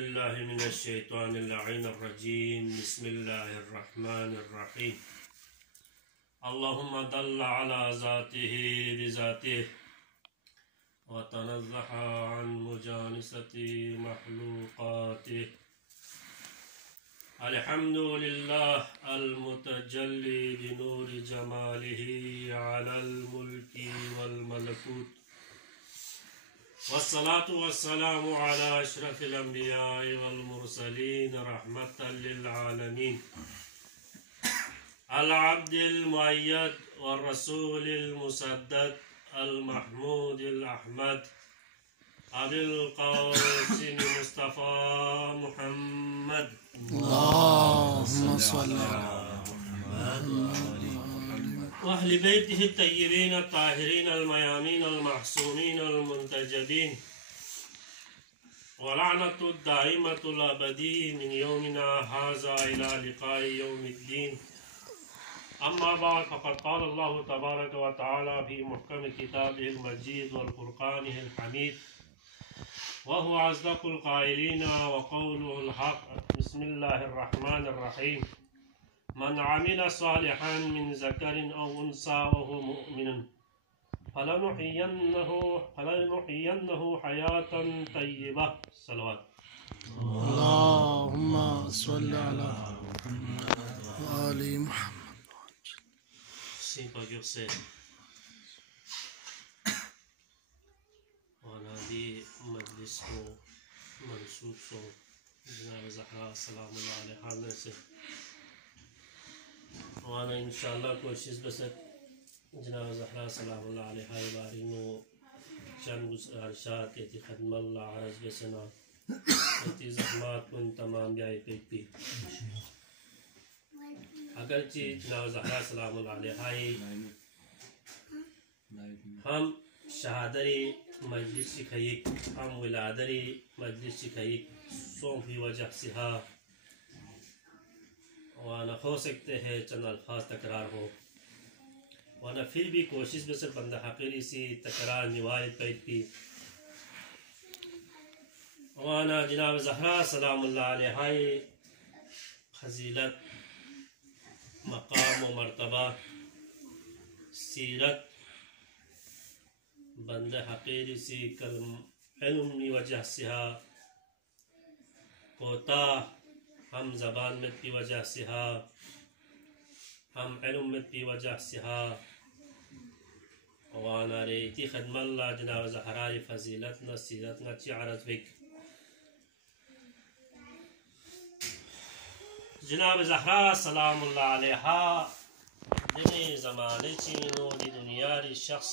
बिल्लाहि मिनश शैतानिर लअीनिर रजीम बिस्मिल्लाहिर रहीम अल्लाहुम्मा दल्ला अला ज़ातिही बिज़ातिही व तनज़्ज़हा अन मुजानिसति मख़लूक़ातिही अल्हम्दुलिल्लाह अल मुतजल्ली बिनूरि जमालिही अलल मुल्की वल मलकूत वस्सलातु वस्सलामु अला अशरफिल अंबिया'i वल मुरसलीन रहमतल लिल आलमीन अल अब्दिल मुअय्यद व रसूलिल मुसद्दद अल महमूदिल अहमद अबिल क़ासिम मुस्तफ़ा मुहम्मद अल्लाहुम्मा सल्लि अला मुहम्मद व अहलि बैतिहि तय्यबीन ताहिरीन अल मयामीन अल महसूनीन अल मुंतजबीन व लअनतु दाइमतु अबदी मिन यौमिना हाज़ा इला लिक़ाइ यौमिद्दीन अम्मा बाद फ़क़द क़ाल अल्लाहु तबारक व तआला फ़ी मुहकम किताबिहिल मजीद वल फ़ुरक़ानिहिल हमीद व हुवा अस्दक़ुल क़ाइलीन व क़ौलुहुल हक़ बिस्मिल्लाहिर रहमानिर रहीम मन आमिला सालिहन मिन ज़करिन औ उन्सा व हुवा मुमिनुन फलनुहयियन्नहु हयातन तय्यबह सलवात अल्लाहुम्मा सल्लि अला मुहम्मद व आलि मुहम्मद। Sim, pode ser. وأنا دي مجلس منسوب جناب زهرا سلام الله عليها نفسه وأنا إن شاء الله कोशिश बस जनाब ज़हरा सलाम अलैहा बारी नो चंद गुज़ारिशात एती खदमत अर्ज़ बसना एती ज़हमात उन तमाम जाए पे अगरचे जनाब ज़हरा सलाम अलैहा हम शहादरी मजलिस सिखाई हम विलादरी मजलिस सिखाई सोम की वजह से हा वाना हो सकते हैं चंद अल्फाज तकरार हो वाना फिर भी कोशिश में से बंदा हकीरी सी तकरार निवायत पैद की वाना जनाब ज़हरा सलामुल्लाह अलैहा फजीलत मकाम व मर्तबा सीरत बंद हकीरी सी कलम इल्म वजह से हा कोता हम ज़बान में की वजह से हा हम इल्म में की वजह से हा वाना रे इती खदमत जनाब ज़हरा फजीलत न सीरत न चारत विक जनाब ज़हरा सलामुल्लाह अलैहा दे ज़माने चीनो दी दुनिया री शख्स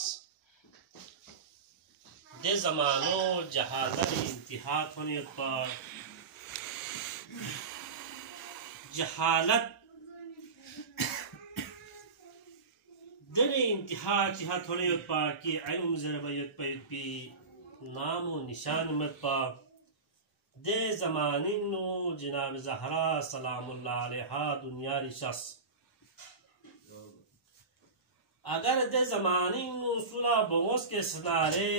दे ज़मानो जहाज़त इंतहा होने पर जहालत दरे इंतहा चिहा थोड़े पा कि इल्म ज़रबयत पे नाम व निशान मत पा दे ज़माने नो जनाब ज़हरा सलामुल्लाह अलैहा दुनिया री शख्स अगर दे ज़माने नो सुला बमोस के सनारे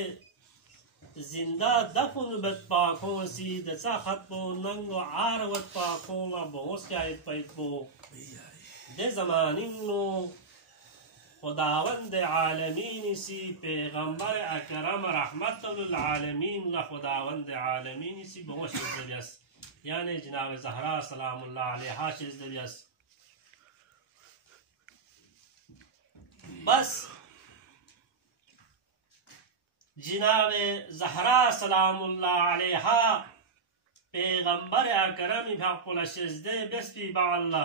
जिंदा दफन बद पाकों सी दसा खत को नंगो आर वत पाकों व बमोस के आयत पैत को दे ज़माने नो खुदावंद आलमीन सी पैगंबर अकरम रहमतुल आलमीन ला खुदावंद आलमीन सी बमोस दरियस यानी जनाब ज़हरा सलामुल्लाह अलैहा शिज दरियस बस जनाब ज़हरा सलामुल्लाह अलैहा पैगंबर अकरम भक़ुल शिजदे बस्ती बाल्ला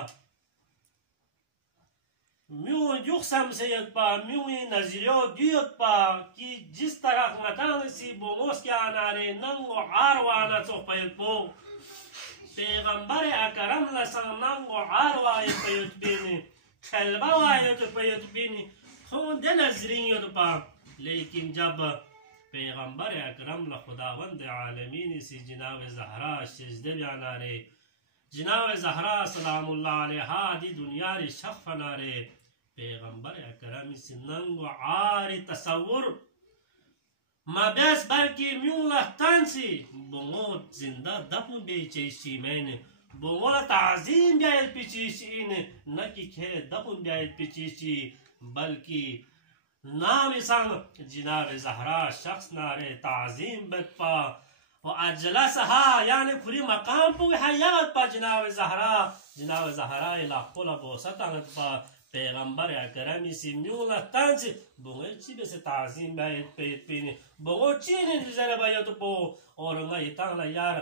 म्यूं जुख्सम से यत्पा म्यूं नज़रियो दियत्पा कि जिस तरह मतान सी बोमोस क्या नारे नंगो आरवाना चोपयत्पो पैगंबर अकरम लसंग नंगो आरवाये पयत्बेने खलबा वाये पयत्बेने खून दे नज़रियो यत्पा लेकिन जब पैगंबर अकरम ला खुदावंद आलमीन सी जनाब ज़हरा शिजदे बयाना रे जनाब ज़हरा सलामुल्लाह अलैहा दी दुनिया री शफ़ना रे पैगंबर अकरम सी नंगो आरी तसव्वुर Mabes belki miula tansi bongo zinda dafn beçeşi men bongola tazim biayet piçişi naki ke dafn biayet piçişi belki नाम संग जिनाब ज़हरा शख्स नारे ताज़ीम बदपा और अजलसहा यानी खुरी मकाम पु हयात पा जिनाब ज़हरा इला कोला बोसतांगत पा पैगंबर अकरम सिम्यूला तंज बोंगची बेसे ताज़ीम बायत पेन बोंगची ने जरा बायत पो और नई तांगला यार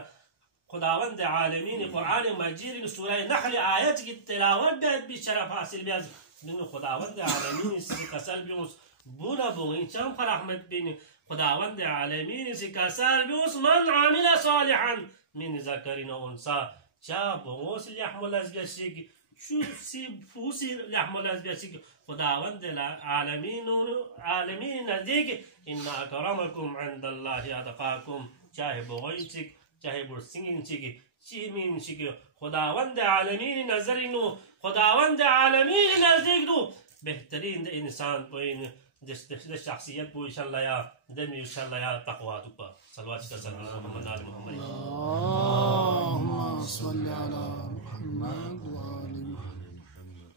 खुदावंद आलमीन कुरान मजीद सूरह नहल आयत की तिलावत बेत भी शरफ हासिल बियाज من خداوند عالمین سی کسل بیوس بونا بوین چم پر احمد بین خداوند عالمین سی کسل بیوس من عامل صالحا من ذکر و انثى چا بوس لحمل از بیسیگ شو سی فوسی لحمل از بیسیگ خداوند عالمین نزدیک ان اکرمکم عند الله اتقاکم چاہے بوین چیگ چاہے برسنگین چیگ چی مین چیگ خداوند عالمین نظرینو خداوند عالمین نزدیک دو بهترین انسان پوین دست شخصیت پویشن لیا دمیوشن لیا تقوا تو پا صلوات کا سلام محمد آل محمد اللهم صل على محمد وآل محمد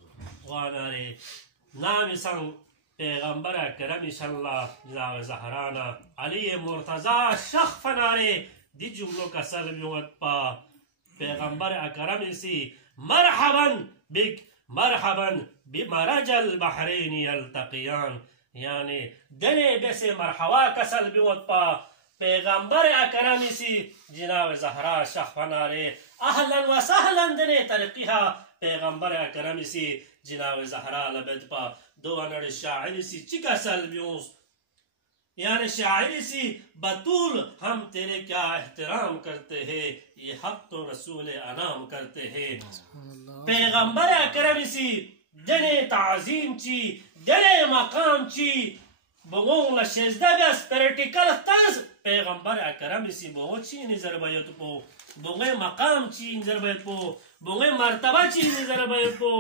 وانا ری نام سن پیغمبر اکرم شنلا جناب زهرانا علی مرتضی شخفنا ری دی جملوں کا سلام پا پیغمبر اکرم سی مرحبا بك مرحبا بمرج البحرين يلتقيان يعني دني بس مرحبا كسل بوطبا پیغمبر اکرمی سی جناب زهرا شخفناره اهلا وسهلا دني طريقها پیغمبر اکرمی سی جناب زهرا لبدبا دوانر الشاعر سی چکسل بیوس यानी शायरी सी बतूल हम तेरे क्या एहतराम करते हैं ये हक तो रसूल अनाम करते हैं पैगंबर अकरम सी जने ताजीम ची जने मकाम ची बगों ला शेजदा बस प्रैक्टिकल तंज पैगंबर अकरम सी बगों ची नजर bayat po बगों मकाम ची नजर bayat po बगों मर्तबा ची नजर bayat po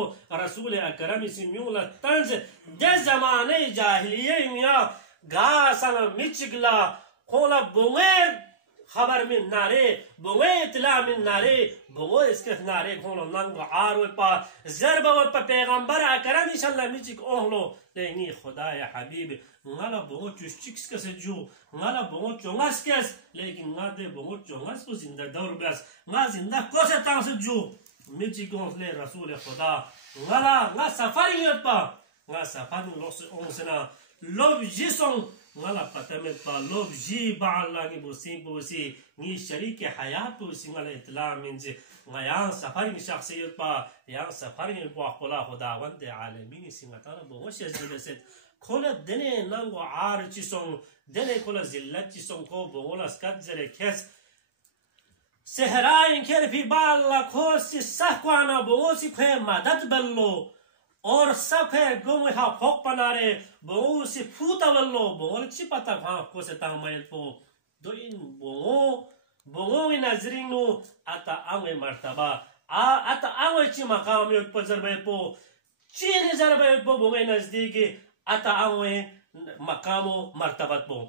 रसूल अकरम सी म्यूला तंज दे जमाने जाहिलिये मिया غاسل میچگلا خولا بومه خبر من ناره بومه اطلاع من ناره بومه اسکت ناره خولا ننگ عار و پا ضرب و پا پیغمبر اکرم انشالله میچگ اهلو لینی خدای حبیب نالا بومه چوشچکس کس جو نالا بومه چونگس کس لیکن ناده بومه چونگس کو زنده دور بیس نا زنده کس تانس جو میچگ اهل رسول خدا نا سفری یاد پا نا سفری لوس اونسنا لوب جسون ولا قتمت با لوب جي بعلا ني بوسي ني شريك حياة بوسي ولا اطلاع من زي يان سفر شخصيت با يان سفر با خلا خداوند عالمين سينغتانا بوش زلست كل دني نانغو عار جسون دني كل زلت جسون كو بولا سكت زل كس سهراين كر في بالا كوسي سحقانا بوسي كه مدد بلو और सब है गोम हा फोक पनारे बहु से फूता वल्लो बोल छि पता हा को से तामयल पो दो इन बोंगो इन नजरिनो आता आवे मर्तबा आता आवे छि मकाम यो पजरबे पो छि नजरबे पो बोंगे नजदीक आता आवे मकामो मर्तबा पो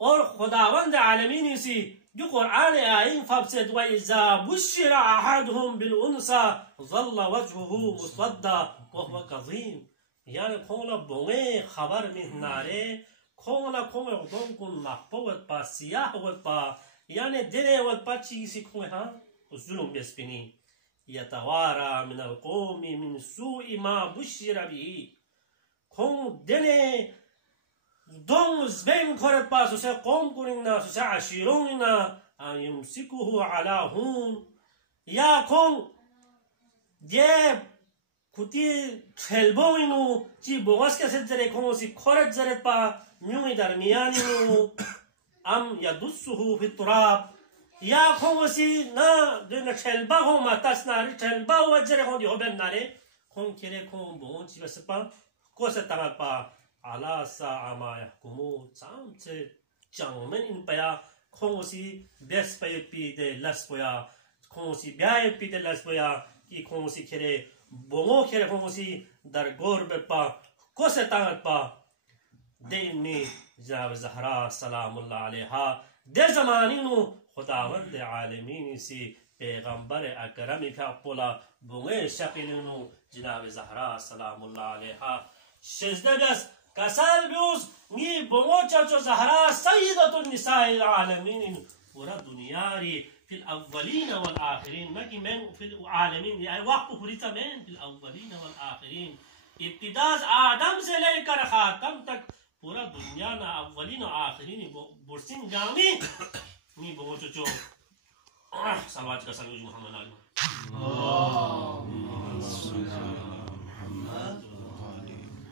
और खुदावंद आलमीन सी जो कुरान आइन फबसद वइज़ा बुश्शिर अहदुहुम बिलउनसा ظل وجهه مسودا وهو كظيم يعني كونا بومي خبر من ناره كونا غدون كون نحبوت با سياح وت با يعني دني وت با چيسي كوها الظلم بيسبني يتوارى من القوم من سوء ما بشر به كون دني دون زبين كورت با سوسه قوم كورنا سوسه عشيروننا ان يمسكه على هون يا كون ये कुती खेलबो इनु ची बोगस के जरे कोनो सी खोरत जरे पा न्यू दरमियानी नु am yadussuhu fi turab ya कोनो सी ना दिन खेलबा हो मातास नारी खेलबा हो जरे हो दी होबन नारे कोन केरे कोन बोन ची बस पा को से ता पा ala sa ama yahkumu sam che changmen in pa ya कोनो सी बेस पे पी दे लस पोया कोनो सी ब्याय पी दे लस पोया कि खोसी खेरे बोंगो खेरे खोसी दर गोर बेपा कोसे तांगत पा दे इन्नी जनाब ज़हरा सलामुल्लाह अलैहा दे ज़मानिनु खुदावंद आलमीन सी पैगंबर अकरम फपोला बुंगे शकिलनु जनाब ज़हरा सलामुल्लाह अलैहा शजदस कसल ब्यूस नी बुंगो चचो ज़हरा सय्यदतुन निसाइल आलमीन पूरा दुनिया री फिल अव्वलीन वल आखिरीन मैं कि मैं फिल आलमीन या वक्त फुरिता मैं फिल अव्वलीन वल आखिरीन इब्तिदाज आदम से लेकर खातम तक पूरा दुनिया ना अव्वलीन और आखिरीन बुरसिन गामी नी बोलो चो समाज का संग मोहम्मद आलम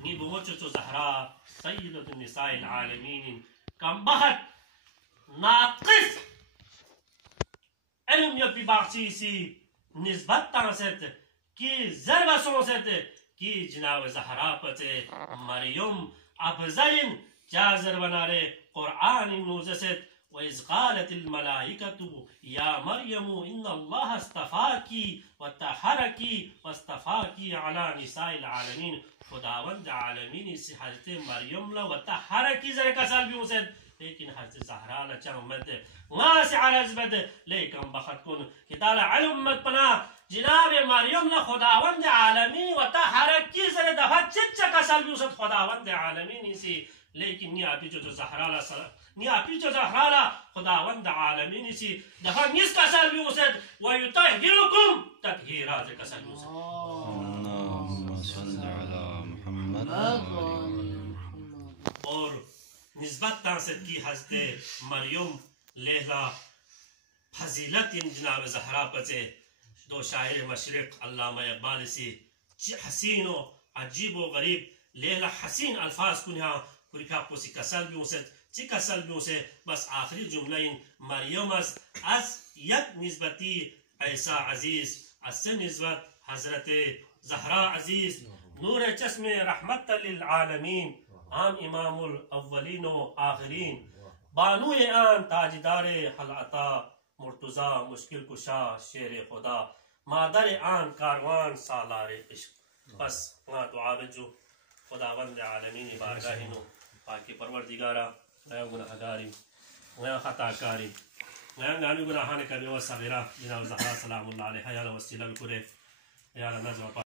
नी बोलो चो ज़हरा सय्यदतुन निसाइल आलमीन कम बहत नाक़िस इल्म यपी बाक्सी सी निस्बत तांसेत की ज़रबा सोसेत की जनाब ज़हरा पते मरियम अफज़लिन जाज़र बनारे कुरान नूज़सेत व इज़ क़ालतिल मलाइकतु या मरियम इन्नल्लाह अस्तफ़ाकी व तहरकी वस्तफ़ाकी अला निसाइल आलमीन खुदावंद आलमीन से हज़रत मरियम ला व तहरकी ज़रे कसल भी उसे लेकिन हज़रत ज़हरा ला चमत वहाँ से अरज़बत लेकिन बखत कुन किताला अलुम्मत पना जनाब मरियम ला खुदावंद आलमीन व तहरकी ज़रे दफा चिच्चा कसल भी उसे खुदावंद आलमीन से लेकिन नी आपी जो ज़हरा ला नी आपी जो ज़हरा ला खुदावंद आलमीन से दफा निस कसल भी उसे व युतहिरुकुम तत्हीरा ज़े कसल भी उसे और निस्बत तांसेत की हज़रत मरियम लेला फजीलत इन जनाब ज़हरा पचे दो शायर मशरिक अल्लामा इक़बाल सी हसीन व अजीब व गरीब लेला हसीन अल्फाज कुन्हा कुरिफा कोसी कसल भी उसे ची कसल भी उसे बस आखिरी जुमला इन मरियमस अस यक निस्बती ऐसा अजीज अससे निस्बत हज़रत ज़हरा अजीज नूर चश्मे रहमत लिल आलमीन आम इमामुल अव्वलीन व आखिरीन बानू आन ताजदारे हलाता मुर्तज़ा मुश्किल कुशा शेर खुदा मादर आन कारवान सालार इश्क बस वहाँ दुआ जो खुदावंद आलमीन बारगाहिनो पाकि परवरदिगारा मैं गुनाहगारी मैं खताकारी मैं गाली गुनाहान कबीरा व सगीरा जनाब ज़हरा सलामुल्लाह अलैहा या वसीला कुरे या नज़वा